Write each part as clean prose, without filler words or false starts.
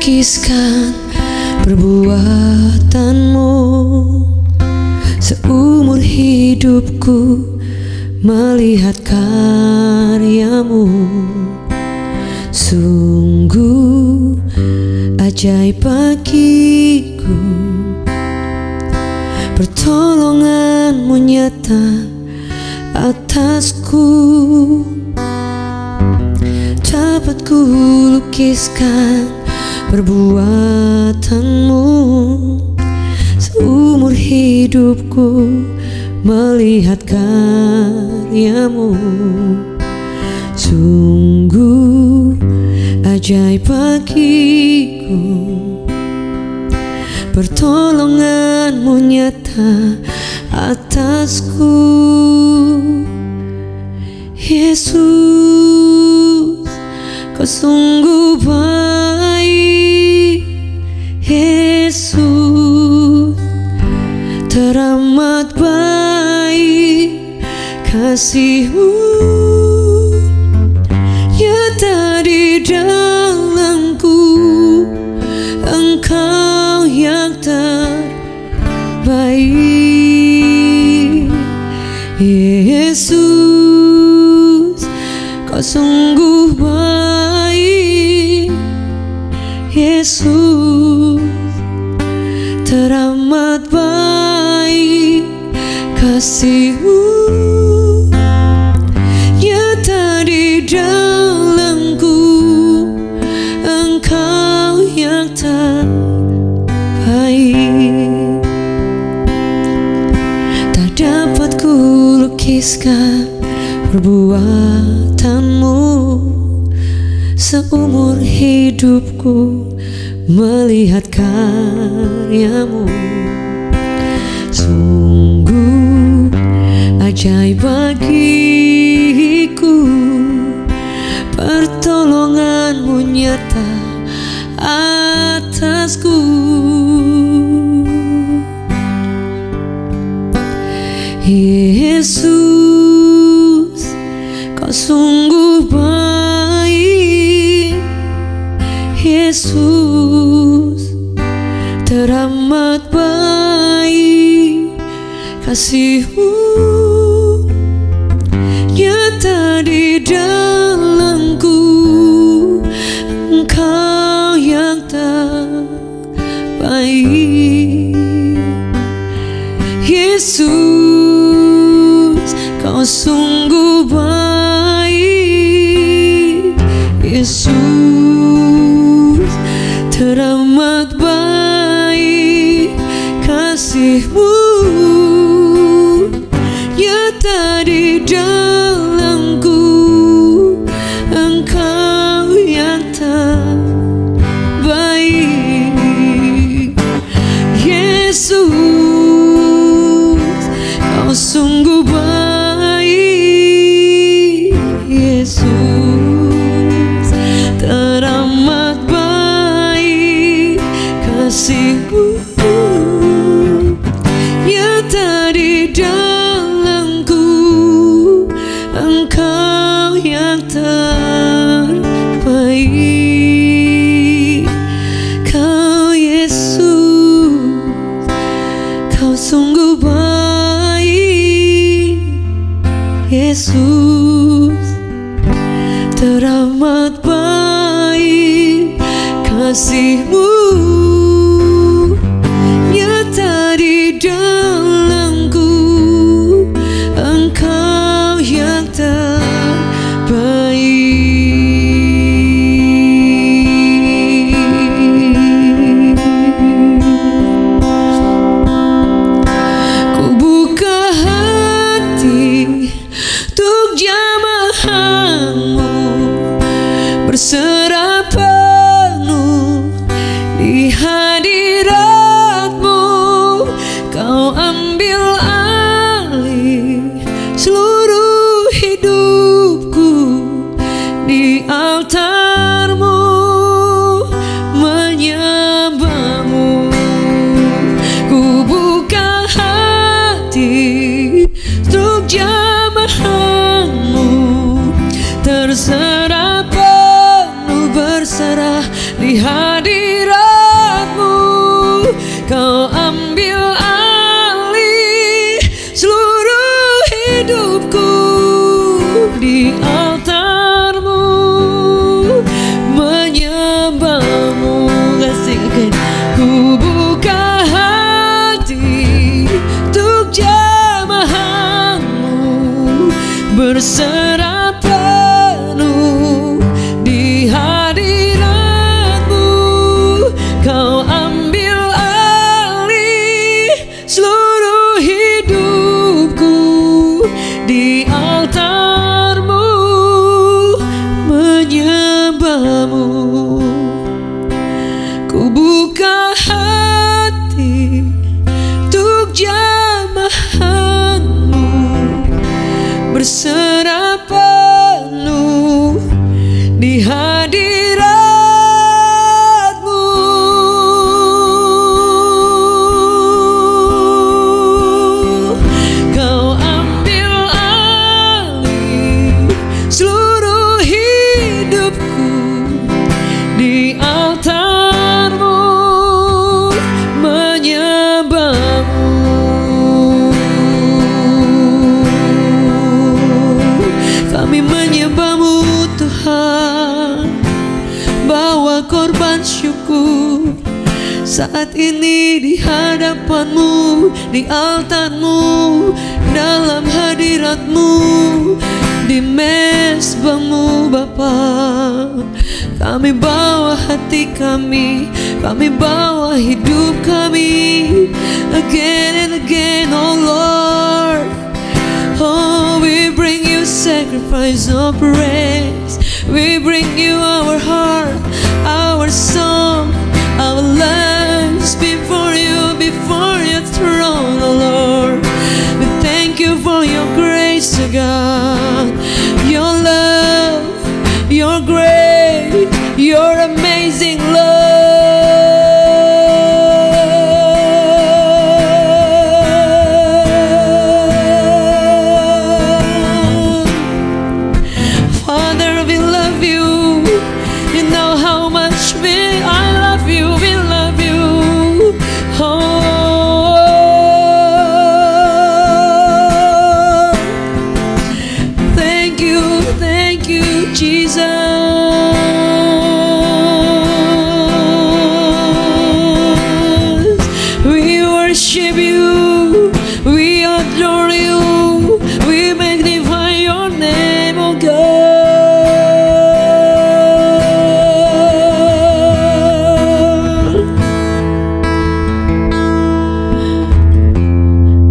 lukiskan perbuatanmu. Seumur hidupku melihat karyamu. Sungguh ajaib bagiku, pertolonganmu nyata atasku. Dapat ku lukiskan perbuatanmu. Seumur hidupku melihat karyamu. Sungguh ajaib bagiku, pertolonganmu nyata atasku. Yesus, kau sungguh baik. Yesus, teramat baik. Kasih-Mu nyata di dalamku. Engkau yang terbaik. Yesus, kau sungguh baik. Yesus, teramat baik. Kasih-Mu nyata di dalamku. Engkau yang terbaik. Tak dapat ku lukiskan perbuatanmu. Seumur hidupku melihat karyamu. Sungguh ajaib bagiku, pertolonganmu nyata atasku. Yesus, kau sungguh baik. Yesus, teramat baik. Kasih-Mu nyata di dalamku. Engkau yang terbaik. Yesus, kau sungguh baik. Yesus, teramat baik. Kasih-Mu nyata di dalamku. Engkau yang terbaik. Yesus, kau sungguh baik. Yesus, teramat baik. Kasih-Mu nyata di dalamku. Engkau yang terbaik. Kau Yesus, kau sungguh baik. Yesus, teramat baik. Kasih-Mu nyata di dalamku. Engkau yang terbaik. Ku buka hati untuk jamahan-Mu, berserah penuh di hadirat-Mu. Kau ambil alih seluruh hidupku di altar-Mu, menyembah-Mu. Ku buka hati untuk jamahan-Mu, terserah penuh di altarmu, menyembahmu. Kasihkan ku buka hati untuk jamahanmu, berserah penuh di hadiratmu. Kau ambil alih seluruh hidupku di altarmu, menyembahmu. Ku buka hati untuk jamahanmu, berserah penuh di hadiratmu. Kau ambil alih seluruh hidupku di altarmu, menyembahmu. Kami menyembahmu Tuhan, bawa korban syukur saat ini di hadapanmu, di altarmu, dalam hadiratmu, di mezbahmu Bapa. Kami bawa hati kami bawa hidup kami, again and again, oh Lord. Oh, we bring you sacrifice of praise. We bring you our heart, our song, our lives before you, before your throne, oh Lord. We thank you for your grace, oh God, your love, your grace, your amazing love. Father, we love you. You know how much I love you. We love you. Oh, thank you, Jesus. We worship you, we adore you, we magnify your name, oh God.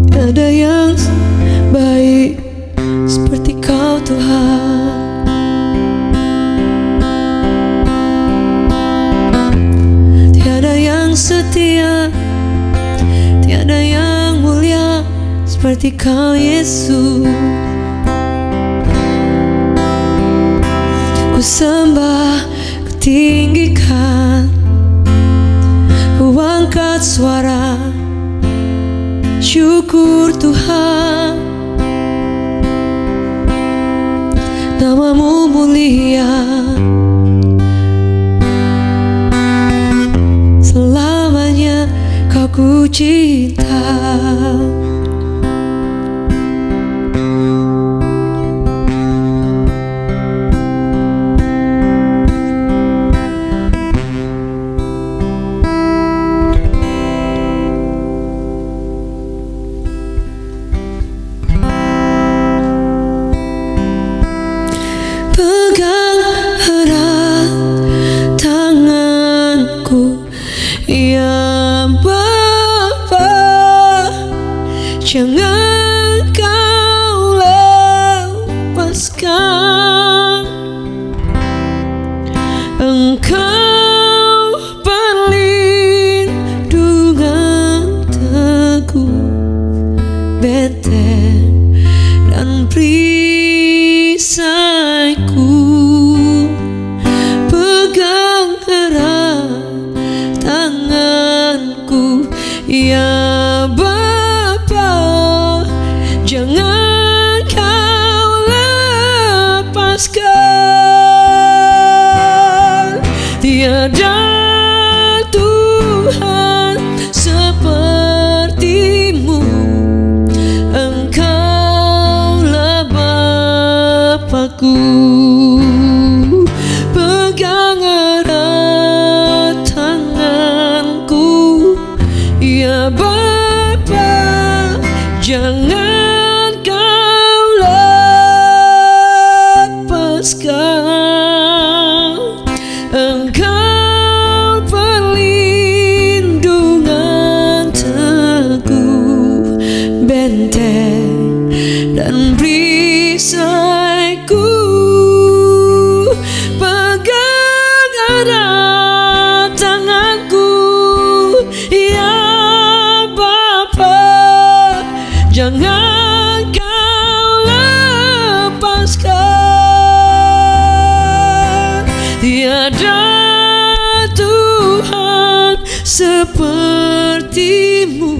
Tiada yang baik seperti kau Tuhan. Tiada yang setia, tiada yang mulia seperti kau Yesus. Ku sembah, ku tinggikan, ku angkat suara syukur Tuhan. Namamu mulia, selamanya kau ku cinta. Pegang erat tanganku, ya Bapa. Bapakku, pegang erat tanganku, ya Bapa, jangan kau lepaskan. Engkau perlindungan teguh, benteng dan perisaiku. Pegang erat tanganku, ya Bapa, jangan kau lepaskan. Tiada Tuhan sepertimu,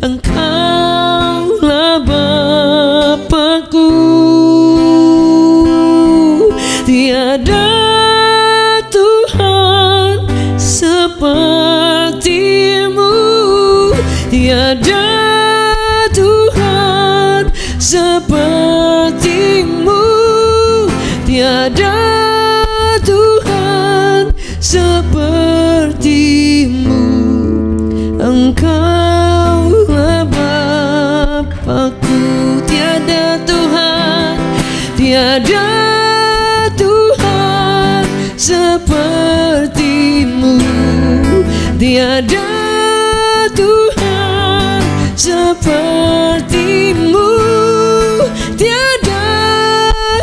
Engkaulah Bapakku. Tiada Tuhan sepertimu, tiada Tuhan sepertimu, tiada Tuhan sepertimu. Engkaulah Bapakku. Tiada Tuhan, tiada Tuhan sepertimu, tiada Tuhan sepertimu, tiada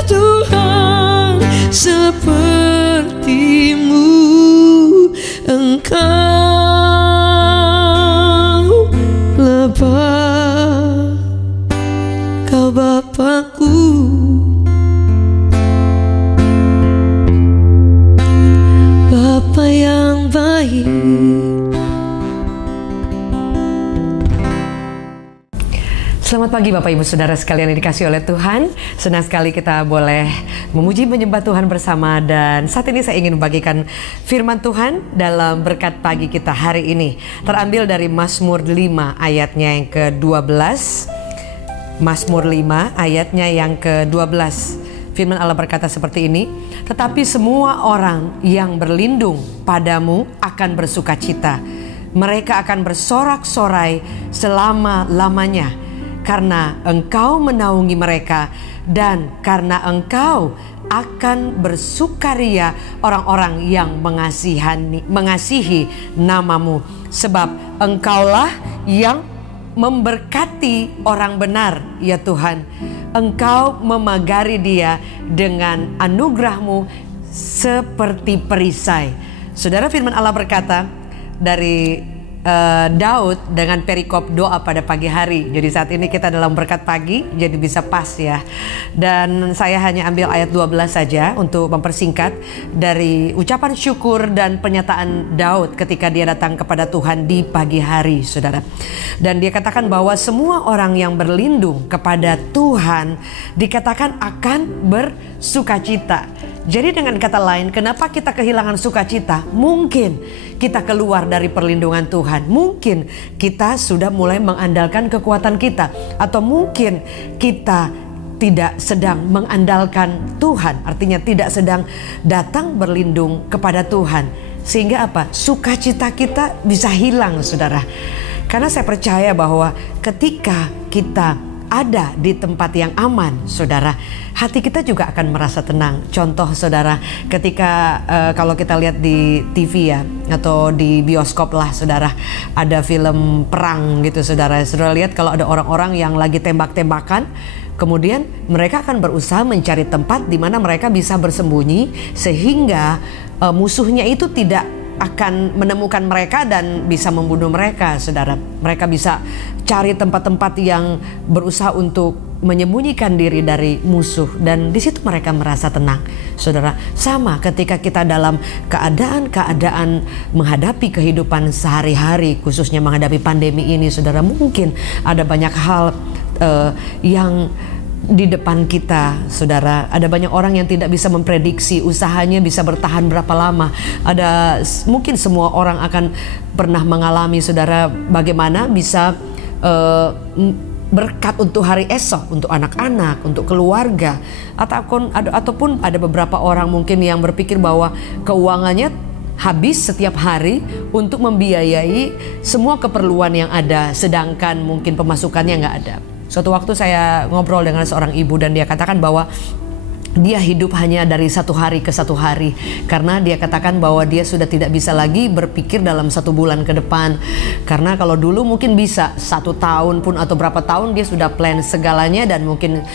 Tuhan sepertimu. Engkaulah Kau Bapakku. Bapa yang baik. Selamat pagi Bapak Ibu Saudara sekalian yang dikasihi oleh Tuhan. Senang sekali kita boleh memuji menyembah Tuhan bersama. Dan saat ini saya ingin membagikan firman Tuhan dalam berkat pagi kita hari ini. Terambil dari Mazmur 5 ayatnya yang ke-12. Mazmur 5 ayatnya yang ke-12. Firman Allah berkata seperti ini. Tetapi semua orang yang berlindung padamu akan bersukacita. Mereka akan bersorak-sorai selama-lamanya. Karena Engkau menaungi mereka, dan karena Engkau akan bersukaria orang-orang yang mengasihi namamu. Sebab Engkaulah yang memberkati orang benar, ya Tuhan. Engkau memagari dia dengan anugerah-Mu seperti perisai. Saudara, firman Allah berkata dari Daud dengan perikop doa pada pagi hari. Jadi saat ini kita dalam berkat pagi, jadi bisa pas ya. Dan saya hanya ambil ayat 12 saja untuk mempersingkat dari ucapan syukur dan pernyataan Daud ketika dia datang kepada Tuhan di pagi hari, saudara. Dan dia katakan bahwa semua orang yang berlindung kepada Tuhan dikatakan akan bersukacita. Jadi dengan kata lain, kenapa kita kehilangan sukacita? Mungkin kita keluar dari perlindungan Tuhan. Mungkin kita sudah mulai mengandalkan kekuatan kita. Atau mungkin kita tidak sedang mengandalkan Tuhan. Artinya tidak sedang datang berlindung kepada Tuhan. Sehingga apa? Sukacita kita bisa hilang, saudara. Karena saya percaya bahwa ketika kita ada di tempat yang aman, saudara, hati kita juga akan merasa tenang. Contoh, saudara, ketika kalau kita lihat di TV ya, atau di bioskop lah, saudara, ada film perang gitu, saudara. Saudara lihat kalau ada orang-orang yang lagi tembak-tembakan, kemudian mereka akan berusaha mencari tempat di mana mereka bisa bersembunyi sehingga musuhnya itu tidak akan menemukan mereka dan bisa membunuh mereka, saudara. Mereka bisa cari tempat-tempat yang berusaha untuk menyembunyikan diri dari musuh, dan di situ mereka merasa tenang, saudara. Sama ketika kita dalam keadaan-keadaan menghadapi kehidupan sehari-hari, khususnya menghadapi pandemi ini, saudara. Mungkin ada banyak hal yang di depan kita, saudara. Ada banyak orang yang tidak bisa memprediksi usahanya bisa bertahan berapa lama. Mungkin semua orang akan pernah mengalami, saudara, bagaimana bisa berkat untuk hari esok, untuk anak-anak, untuk keluarga, ataupun ada beberapa orang mungkin yang berpikir bahwa keuangannya habis setiap hari untuk membiayai semua keperluan yang ada, sedangkan mungkin pemasukannya nggak ada. Suatu waktu saya ngobrol dengan seorang ibu dan dia katakan bahwa dia hidup hanya dari satu hari ke satu hari, karena dia katakan bahwa dia sudah tidak bisa lagi berpikir dalam 1 bulan ke depan. Karena kalau dulu mungkin bisa 1 tahun pun atau berapa tahun dia sudah plan segalanya dan mungkin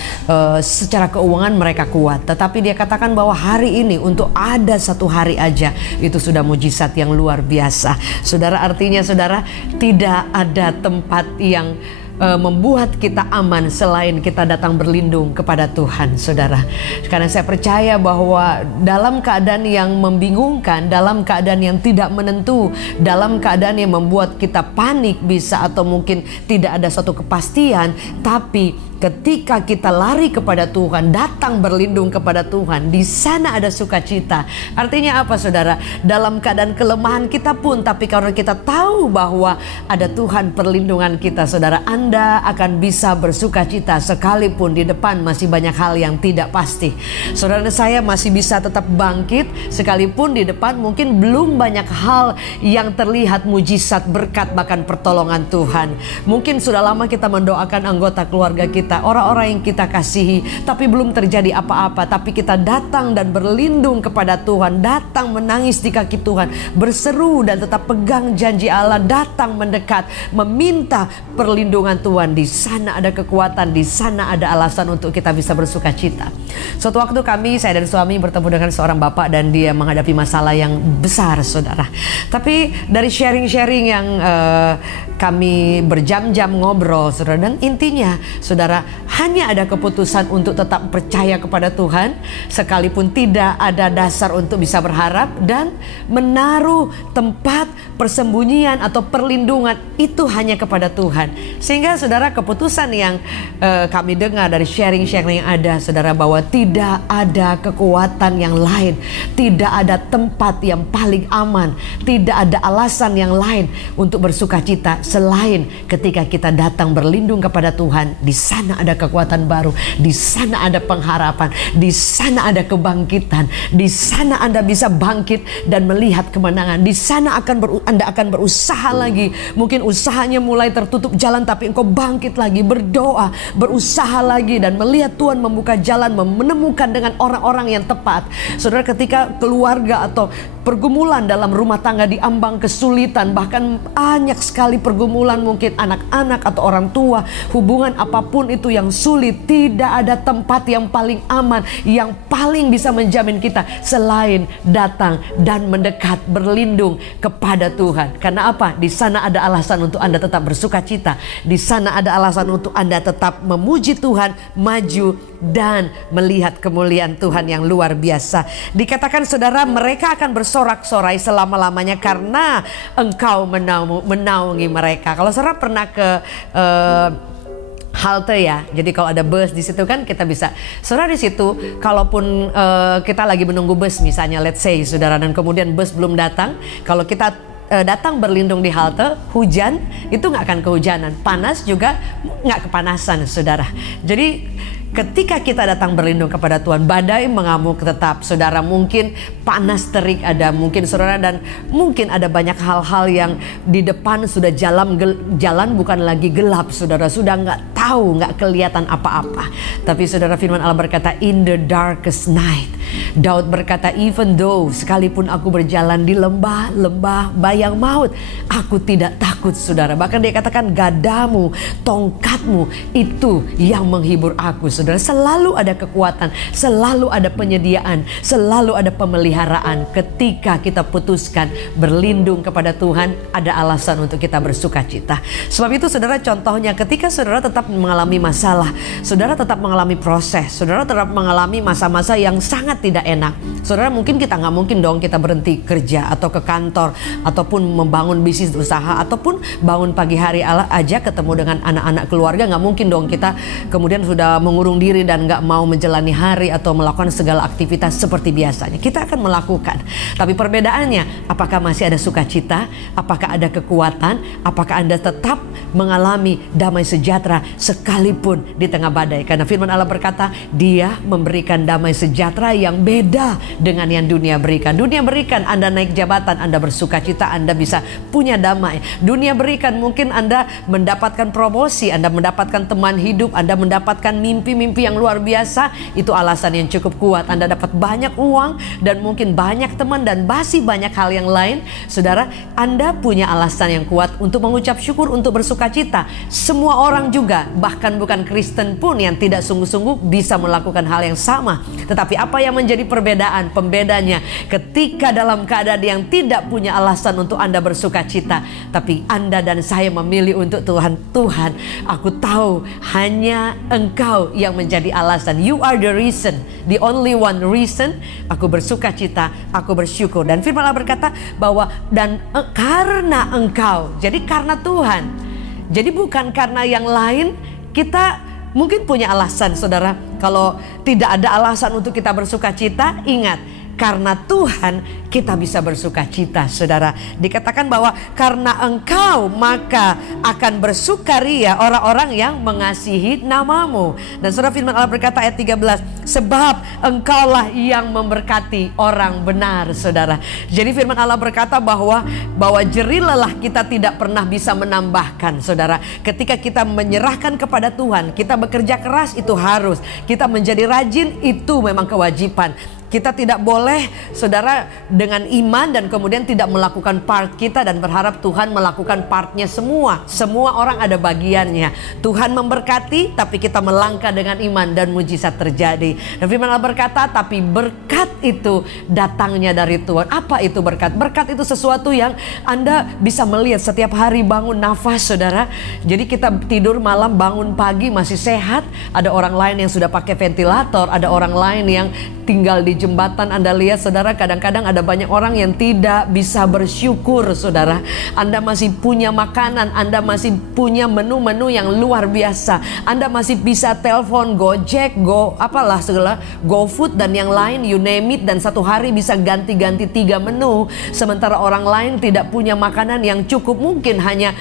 secara keuangan mereka kuat. Tetapi dia katakan bahwa hari ini untuk ada 1 hari aja itu sudah mujizat yang luar biasa. Saudara, artinya saudara, tidak ada tempat yang membuat kita aman selain kita datang berlindung kepada Tuhan, saudara. Karena saya percaya bahwa dalam keadaan yang membingungkan, dalam keadaan yang tidak menentu, dalam keadaan yang membuat kita panik bisa atau mungkin tidak ada suatu kepastian, tapi ketika kita lari kepada Tuhan, datang berlindung kepada Tuhan, di sana ada sukacita. Artinya apa, saudara? Dalam keadaan kelemahan kita pun, tapi karena kita tahu bahwa ada Tuhan perlindungan kita, saudara, Anda akan bisa bersukacita sekalipun di depan masih banyak hal yang tidak pasti. Saudara, saya masih bisa tetap bangkit sekalipun di depan mungkin belum banyak hal yang terlihat mujizat, berkat, bahkan pertolongan Tuhan. Mungkin sudah lama kita mendoakan anggota keluarga kita, orang-orang yang kita kasihi, tapi belum terjadi apa-apa. Tapi kita datang dan berlindung kepada Tuhan, datang menangis di kaki Tuhan, berseru dan tetap pegang janji Allah, datang mendekat, meminta perlindungan Tuhan. Di sana ada kekuatan, di sana ada alasan untuk kita bisa bersuka cita. Suatu waktu saya dan suami bertemu dengan seorang bapak dan dia menghadapi masalah yang besar, saudara. Tapi dari sharing-sharing yang kami berjam-jam ngobrol, saudara, dan intinya, saudara, hanya ada keputusan untuk tetap percaya kepada Tuhan sekalipun tidak ada dasar untuk bisa berharap, dan menaruh tempat persembunyian atau perlindungan itu hanya kepada Tuhan. Sehingga saudara, keputusan yang kami dengar dari sharing-sharing yang ada, saudara, bahwa tidak ada kekuatan yang lain, tidak ada tempat yang paling aman, tidak ada alasan yang lain untuk bersuka cita selain ketika kita datang berlindung kepada Tuhan. Di sana ada kekuatan baru, di sana ada pengharapan, di sana ada kebangkitan, di sana Anda bisa bangkit dan melihat kemenangan. Di sana Anda akan berusaha lagi. Mungkin usahanya mulai tertutup jalan, tapi engkau bangkit lagi, berdoa, berusaha lagi, dan melihat Tuhan membuka jalan, menemukan dengan orang-orang yang tepat. Saudara, ketika keluarga atau pergumulan dalam rumah tangga diambang kesulitan, bahkan banyak sekali pergumulan, mungkin anak-anak atau orang tua, hubungan apapun itu yang sulit, tidak ada tempat yang paling aman, yang paling bisa menjamin kita selain datang dan mendekat berlindung kepada Tuhan. Karena apa? Di sana ada alasan untuk Anda tetap bersuka cita. Di sana ada alasan untuk Anda tetap memuji Tuhan, maju dan melihat kemuliaan Tuhan yang luar biasa. Dikatakan, saudara, mereka akan bersorak-sorai selama-lamanya karena engkau menaungi mereka. Kalau saudara pernah ke halte ya, jadi kalau ada bus di situ kan kita bisa, saudara, di situ kalaupun kita lagi menunggu bus misalnya, let's say, saudara, dan kemudian bus belum datang, kalau kita datang berlindung di halte, hujan itu nggak akan kehujanan, panas juga nggak kepanasan, saudara. Jadi ketika kita datang berlindung kepada Tuhan, badai mengamuk tetap, saudara. Mungkin panas terik ada, mungkin saudara, dan mungkin ada banyak hal-hal yang di depan sudah jalan bukan lagi gelap, saudara, sudah nggak tahu, nggak kelihatan apa-apa. Tapi saudara, firman Allah berkata, in the darkest night, Daud berkata, even though, sekalipun aku berjalan di lembah bayang maut, aku tidak takut, saudara. Bahkan dia katakan, gadamu, tongkatmu itu yang menghibur aku, saudara. Selalu ada kekuatan, selalu ada penyediaan, selalu ada pemeliharaan. Ketika kita putuskan berlindung kepada Tuhan, ada alasan untuk kita bersuka cita. Sebab itu, saudara, contohnya ketika saudara tetap mengalami masalah, saudara tetap mengalami proses, saudara tetap mengalami masa-masa yang sangat tidak enak. Saudara, mungkin kita nggak mungkin dong kita berhenti kerja atau ke kantor ataupun membangun bisnis usaha ataupun bangun pagi hari aja ketemu dengan anak-anak keluarga. Nggak mungkin dong kita kemudian sudah mengurung mengurung diri dan nggak mau menjalani hari atau melakukan segala aktivitas seperti biasanya. Kita akan melakukan. Tapi perbedaannya, apakah masih ada sukacita? Apakah ada kekuatan? Apakah Anda tetap mengalami damai sejahtera sekalipun di tengah badai? Karena firman Allah berkata, Dia memberikan damai sejahtera yang beda dengan yang dunia berikan. Dunia berikan Anda naik jabatan, Anda bersukacita, Anda bisa punya damai. Dunia berikan mungkin Anda mendapatkan promosi, Anda mendapatkan teman hidup, Anda mendapatkan mimpi-mimpi yang luar biasa. Itu alasan yang cukup kuat. Anda dapat banyak uang dan mungkin banyak teman dan masih banyak hal yang lain. Saudara, Anda punya alasan yang kuat untuk mengucap syukur, untuk bersukacita. Semua orang juga, bahkan bukan Kristen pun yang tidak sungguh-sungguh bisa melakukan hal yang sama. Tetapi apa yang menjadi perbedaan? Pembedanya ketika dalam keadaan yang tidak punya alasan untuk Anda bersukacita, tapi Anda dan saya memilih untuk Tuhan. Tuhan, aku tahu hanya Engkau yang menjadi alasan. You are the reason, the only one reason. Aku bersukacita, aku bersyukur. Dan firman Allah berkata bahwa karena Engkau, jadi karena Tuhan. Jadi bukan karena yang lain. Kita mungkin punya alasan, saudara. Kalau tidak ada alasan untuk kita bersukacita, ingat, karena Tuhan kita bisa bersukacita, saudara. Dikatakan bahwa karena Engkau maka akan bersukaria orang-orang yang mengasihi namamu. Dan saudara, firman Allah berkata ayat 13, sebab Engkaulah yang memberkati orang benar, saudara. Jadi firman Allah berkata bahwa jerih lelah kita tidak pernah bisa menambahkan, saudara. Ketika kita menyerahkan kepada Tuhan, kita bekerja keras itu harus, kita menjadi rajin itu memang kewajiban. Kita tidak boleh, saudara, dengan iman dan kemudian tidak melakukan part kita dan berharap Tuhan melakukan partnya semua. Semua orang ada bagiannya. Tuhan memberkati, tapi kita melangkah dengan iman dan mujizat terjadi. Dan firman Allah berkata, tapi berkat itu datangnya dari Tuhan. Apa itu berkat? Berkat itu sesuatu yang Anda bisa melihat setiap hari, bangun nafas, saudara. Jadi kita tidur malam, bangun pagi masih sehat. Ada orang lain yang sudah pakai ventilator, ada orang lain yang tinggal di jembatan. Anda lihat, saudara, kadang-kadang ada banyak orang yang tidak bisa bersyukur, saudara. Anda masih punya makanan, Anda masih punya menu-menu yang luar biasa. Anda masih bisa telepon Gojek, GoFood dan yang lain, you name it, dan satu hari bisa ganti-ganti 3 menu. Sementara orang lain tidak punya makanan yang cukup, mungkin hanya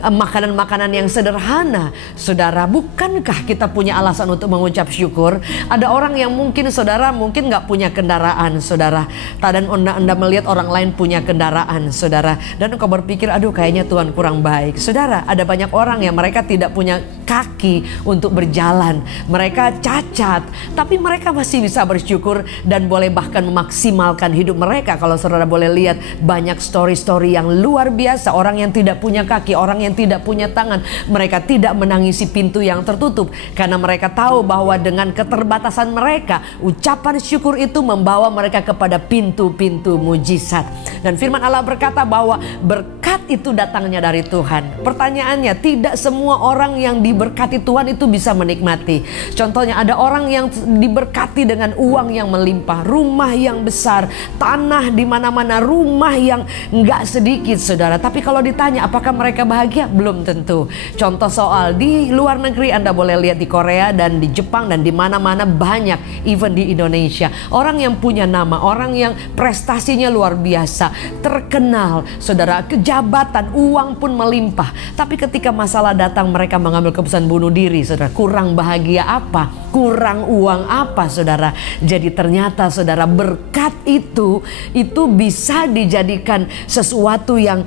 makanan-makanan yang sederhana. Saudara, bukankah kita punya alasan untuk mengucap syukur? Ada orang yang mungkin, saudara, mungkin gak punya kendaraan, saudara. Dan Anda melihat orang lain punya kendaraan, saudara, dan engkau berpikir, aduh kayaknya Tuhan kurang baik. Saudara, ada banyak orang yang mereka tidak punya kaki untuk berjalan, mereka cacat, tapi mereka masih bisa bersyukur dan boleh bahkan memaksimalkan hidup mereka. Kalau saudara boleh lihat banyak story-story yang luar biasa. Orang yang tidak punya kaki, orang yang tidak punya tangan, mereka tidak menangisi pintu yang tertutup karena mereka tahu bahwa dengan keterbatasan mereka, ucapan syukur itu membawa mereka kepada pintu-pintu mujizat. Dan firman Allah berkata bahwa berkat itu datangnya dari Tuhan. Pertanyaannya, tidak semua orang yang diberkati Tuhan itu bisa menikmati. Contohnya, ada orang yang diberkati dengan uang yang melimpah, rumah yang besar, tanah di mana-mana, rumah yang enggak sedikit, saudara. Tapi kalau ditanya apakah mereka bahagia? Belum tentu. Contoh soal di luar negeri, Anda boleh lihat di Korea dan di Jepang dan di mana-mana banyak, even di Indonesia, orang yang punya nama, orang yang prestasinya luar biasa, terkenal, saudara, kejabatan, uang pun melimpah. Tapi ketika masalah datang, mereka mengambil keputusan bunuh diri, saudara. Kurang bahagia apa? Kurang uang apa, saudara? Jadi ternyata, saudara, berkat itu bisa dijadikan sesuatu yang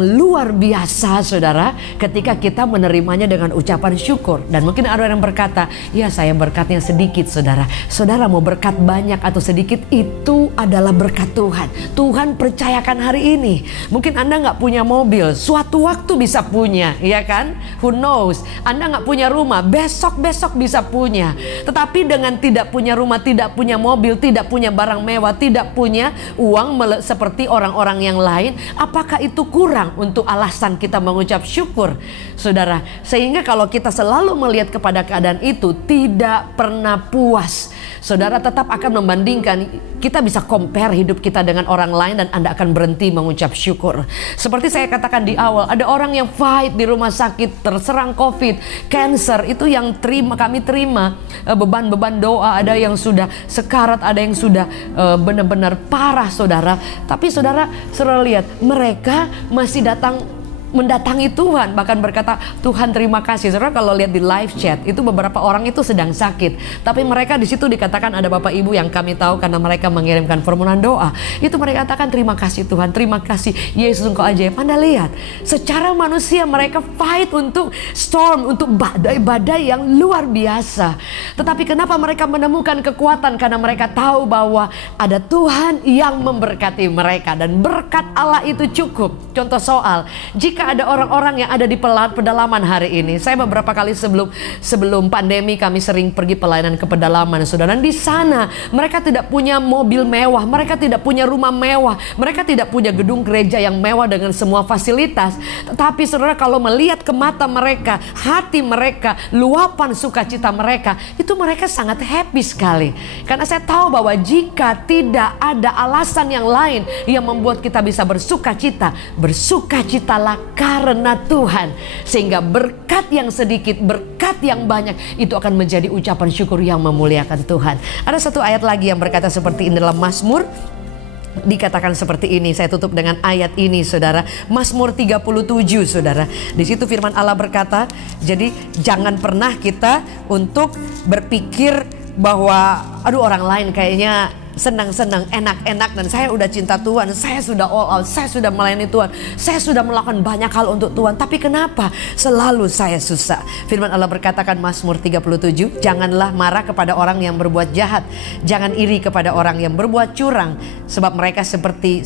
luar biasa, saudara, ketika kita menerimanya dengan ucapan syukur. Dan mungkin ada orang yang berkata, ya saya berkatnya sedikit, saudara. Saudara, mau berkat banyak atau sedikit, itu adalah berkat Tuhan. Tuhan percayakan hari ini. Mungkin Anda nggak punya mobil, suatu waktu bisa punya, ya kan? Who knows? Anda nggak punya rumah, besok bisa punya. Tetapi dengan tidak punya rumah, tidak punya mobil, tidak punya barang mewah, tidak punya uang seperti orang-orang yang lain, apakah itu kurang untuk alasan kita mengucap syukur, saudara? Sehingga kalau kita selalu melihat kepada keadaan itu, tidak pernah puas. saudara tetap akan membandingkan. Kita bisa compare hidup kita dengan orang lain dan Anda akan berhenti mengucap syukur. Seperti saya katakan di awal, ada orang yang fight di rumah sakit, terserang COVID, cancer, itu yang kami terima beban-beban doa. Ada yang sudah sekarat, ada yang sudah benar-benar parah, saudara. Tapi saudara lihat, mereka masih mendatangi Tuhan, bahkan berkata, Tuhan terima kasih. Saudara kalau lihat di live chat itu beberapa orang itu sedang sakit, tapi mereka di situ dikatakan ada bapak ibu yang kami tahu karena mereka mengirimkan permohonan doa. Itu mereka katakan terima kasih Tuhan, terima kasih Yesus, Engkau ajaib. Anda lihat, secara manusia mereka fight untuk storm, untuk badai-badai yang luar biasa. Tetapi kenapa mereka menemukan kekuatan? Karena mereka tahu bahwa ada Tuhan yang memberkati mereka dan berkat Allah itu cukup. Contoh soal, jika ada orang-orang yang ada di pedalaman hari ini. Saya beberapa kali sebelum pandemi kami sering pergi pelayanan ke pedalaman, saudara. Dan di sana mereka tidak punya mobil mewah, mereka tidak punya rumah mewah, mereka tidak punya gedung gereja yang mewah dengan semua fasilitas. Tetapi saudara, kalau melihat ke mata mereka, hati mereka, luapan sukacita mereka, itu mereka sangat happy sekali. Karena saya tahu bahwa jika tidak ada alasan yang lain yang membuat kita bisa bersukacita, bersukacitalah karena Tuhan. Sehingga berkat yang sedikit, berkat yang banyak, itu akan menjadi ucapan syukur yang memuliakan Tuhan. Ada satu ayat lagi yang berkata seperti ini dalam Mazmur. Dikatakan seperti ini, saya tutup dengan ayat ini, saudara. Mazmur 37, saudara. Di situ firman Allah berkata, jadi jangan pernah kita untuk berpikir bahwa aduh orang lain kayaknya senang-senang, enak-enak, dan saya udah cinta Tuhan, saya sudah all out, saya sudah melayani Tuhan, saya sudah melakukan banyak hal untuk Tuhan, tapi kenapa selalu saya susah? Firman Allah berkatakan Mazmur 37, janganlah marah kepada orang yang berbuat jahat, jangan iri kepada orang yang berbuat curang, sebab mereka segera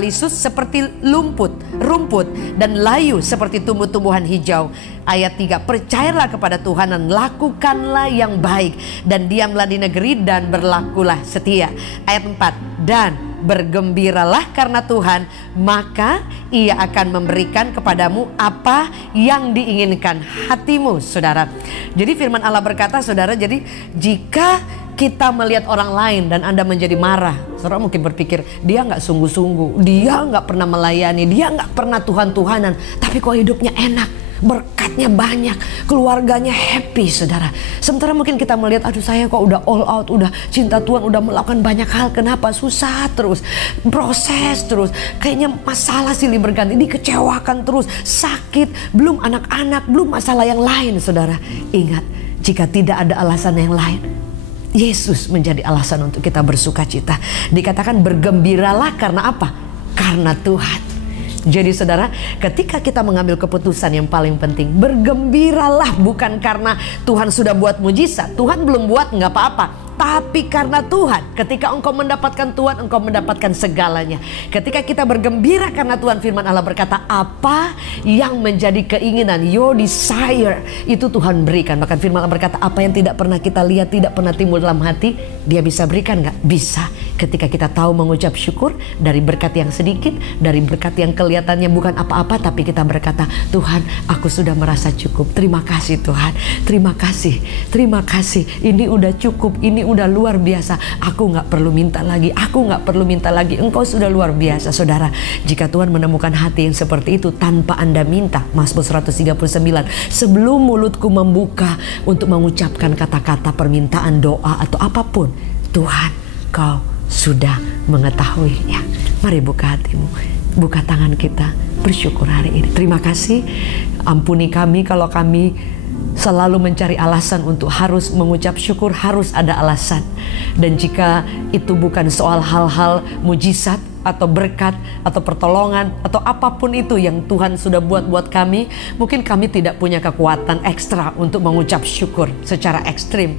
lisus seperti rumput dan layu seperti tumbuh-tumbuhan hijau. Ayat 3, percayalah kepada Tuhan dan lakukanlah yang baik, dan diamlah di negeri dan berlakulah setia. Ayat 4, dan bergembiralah karena Tuhan, maka Ia akan memberikan kepadamu apa yang diinginkan hatimu, saudara. Jadi firman Allah berkata, saudara, jadi jika kita melihat orang lain dan Anda menjadi marah, saudara mungkin berpikir, dia nggak sungguh-sungguh, dia nggak pernah melayani, dia nggak pernah Tuhan-Tuhanan, tapi kok hidupnya enak, berkatnya banyak, keluarganya happy, saudara. Sementara mungkin kita melihat, aduh saya kok udah all out, udah cinta Tuhan, udah melakukan banyak hal, kenapa susah terus, proses terus, kayaknya masalah silih berganti, dikecewakan terus, sakit, belum anak-anak, belum masalah yang lain, saudara. Ingat, jika tidak ada alasan yang lain, Yesus menjadi alasan untuk kita bersuka cita. Dikatakan bergembiralah karena apa? Karena Tuhan. Jadi saudara, ketika kita mengambil keputusan yang paling penting, bergembiralah bukan karena Tuhan sudah buat mujizat. Tuhan belum buat, nggak apa-apa. Tapi karena Tuhan, ketika engkau mendapatkan Tuhan, engkau mendapatkan segalanya. Ketika kita bergembira karena Tuhan, firman Allah berkata, apa yang menjadi keinginan, your desire, itu Tuhan berikan. Bahkan firman Allah berkata, apa yang tidak pernah kita lihat, tidak pernah timbul dalam hati, Dia bisa berikan nggak? Bisa. Ketika kita tahu mengucap syukur dari berkat yang sedikit, dari berkat yang kelihatannya bukan apa-apa, tapi kita berkata, Tuhan, aku sudah merasa cukup. Terima kasih Tuhan, terima kasih, terima kasih. Ini udah cukup, ini udah luar biasa. Aku nggak perlu minta lagi, aku nggak perlu minta lagi. Engkau sudah luar biasa, saudara. Jika Tuhan menemukan hati yang seperti itu tanpa Anda minta, Mazmur 139, sebelum mulutku membuka untuk mengucapkan kata-kata permintaan, doa atau apapun, Tuhan, Kau sudah mengetahuinya. Mari buka hatimu, buka tangan kita, bersyukur hari ini. Terima kasih, ampuni kami kalau kami selalu mencari alasan untuk harus mengucap syukur, harus ada alasan. Dan jika itu bukan soal hal-hal mujizat atau berkat atau pertolongan atau apapun itu yang Tuhan sudah buat kami, mungkin kami tidak punya kekuatan ekstra untuk mengucap syukur secara ekstrim.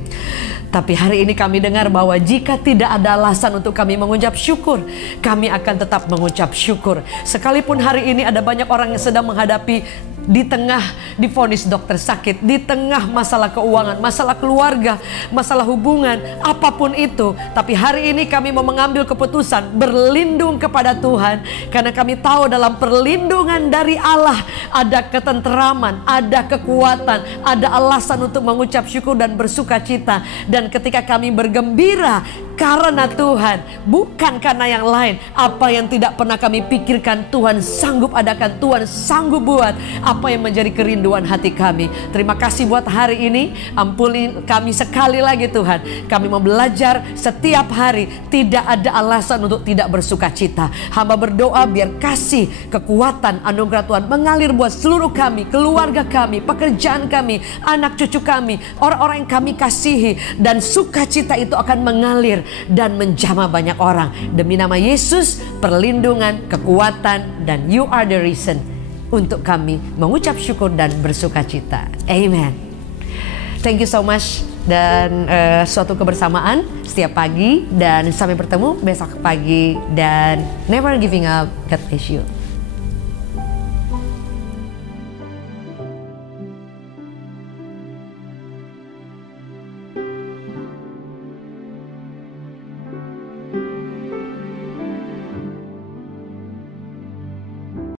Tapi hari ini kami dengar bahwa jika tidak ada alasan untuk kami mengucap syukur, kami akan tetap mengucap syukur. Sekalipun hari ini ada banyak orang yang sedang menghadapi di tengah divonis dokter sakit, di tengah masalah keuangan, masalah keluarga, masalah hubungan, apapun itu. Tapi hari ini kami mau mengambil keputusan berlindung kepada Tuhan, karena kami tahu dalam perlindungan dari Allah ada ketenteraman, ada kekuatan, ada alasan untuk mengucap syukur dan bersuka cita. Dan ketika kami bergembira karena Tuhan, bukan karena yang lain, apa yang tidak pernah kami pikirkan Tuhan sanggup adakan, Tuhan sanggup buat. Apa yang menjadi kerinduan hati kami. Terima kasih buat hari ini. Ampuni kami sekali lagi Tuhan. Kami mau belajar setiap hari, tidak ada alasan untuk tidak bersuka cita. Hamba berdoa biar kasih, kekuatan, anugerah Tuhan mengalir buat seluruh kami, keluarga kami, pekerjaan kami, anak cucu kami, orang-orang yang kami kasihi. Dan sukacita itu akan mengalir dan menjamah banyak orang. Demi nama Yesus, perlindungan, kekuatan, dan you are the reason untuk kami mengucap syukur dan bersuka cita. Amen. Thank you so much. Dan suatu kebersamaan setiap pagi. Dan sampai bertemu besok pagi. Dan never giving up. God bless you.